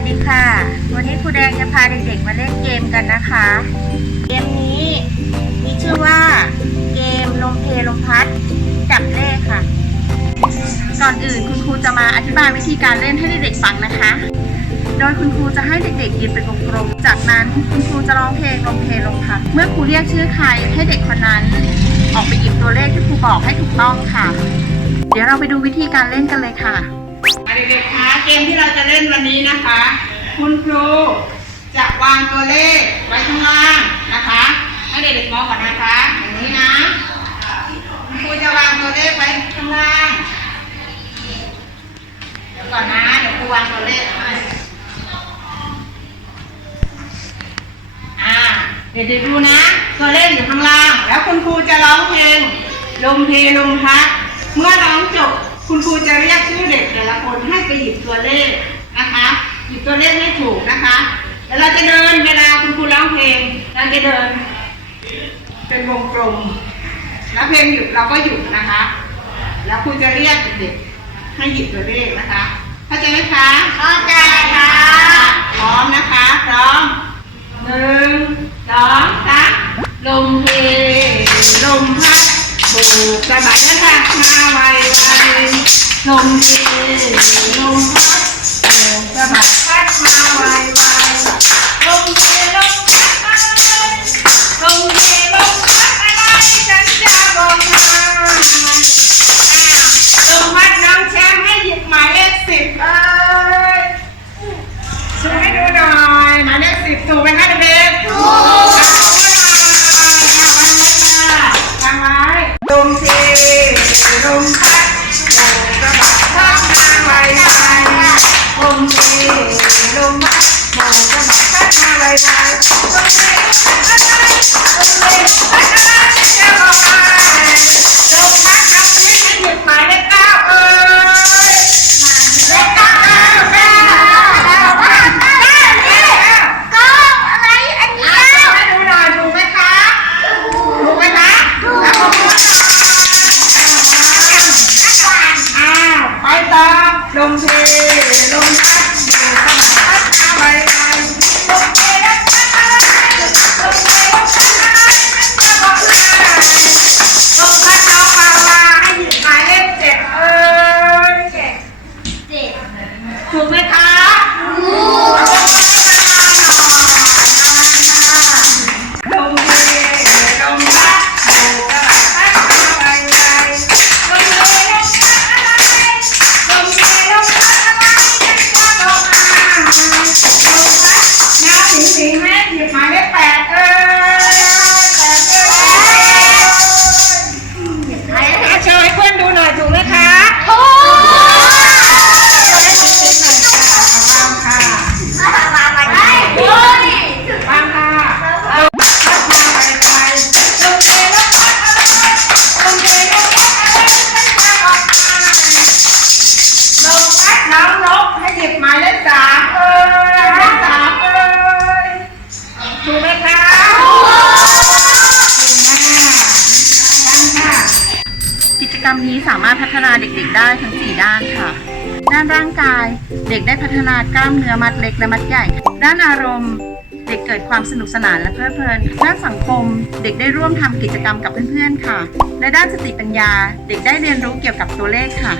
วัสดีค่ะ วันนี้ครูแดงจะพาเด็กๆมาเล่นเกมกันนะคะ เกมนี้มีชื่อว่าเกมลมเพลมพัดจับเลขค่ะ ก่อนอื่นคุณครูจะมาอธิบายวิธีการเล่นให้เด็กๆฟังนะคะ โดยคุณครูจะให้เด็กๆยืนเป็นวงกลม จากนั้นคุณครูจะร้องเพลงลมเพลลมพัด เมื่อครูเรียกชื่อใครให้เด็กคนนั้น ออกไปหยิบตัวเลขที่ครูบอกให้ถูกต้องค่ะ เดี๋ยวเราไปดูวิธีการเล่นกันเลยค่ะ เด็กๆคะเกมที่เราจะเล่นวันนี้นะคะ คุณครูจะวางตัวเลขไว้ข้างล่างนะคะ ให้เด็กๆมองก่อนนะคะอย่างนี้นะคุณครูจะวางตัวเลขไว้ข้างล่างเดี๋ยวก่อนนะเดี๋ยวครูวางตัวเลขให้อ่าเดี๋ยวๆดูนะ ตัวเลขอยู่ข้างล่าง แล้วคุณครูจะร้องเพลงลมเพลลมพัดเมื่อร้องจบ คุณครูจะเรียกชื่อเด็กแต่ละคนให้ไปหยิบตัวเลขนะคะ หยิบตัวเลขให้ถูกนะคะแล้วเราจะเดินเวลาคุณครูร้องเพลงเราจะเดิน เป็นวงกลม แล้วเพลงหยุดเราก็หยุดนะคะ แล้วครูจะเรียกเด็กๆให้หยิบตัวเลขนะคะเข้าใจไหมคะเข้าใจค่ะพร้อมนะคะพร้อมหนึ่งสองสามลมเพลมพั ดโบกสะบัดนะคะมาไวไวลมเพล พัด เพื่อนดูหน่อยถูกไหมคะารถพัฒนาเด็กๆได้ทั้ง 4 ด้านค่ะ ด้านร่างกายเด็กได้พัฒนากล้ามเนื้อมัดเล็กและมัดใหญ่ ด้านอารมณ์เด็กเกิดความสนุกสนานและเพลิดเพลิน ด้านสังคม เด็กได้ร่วมทำกิจกรรมกับเพื่อนๆค่ะ และด้านสติปัญญา เด็กได้เรียนรู้เกี่ยวกับตัวเลขค่ะ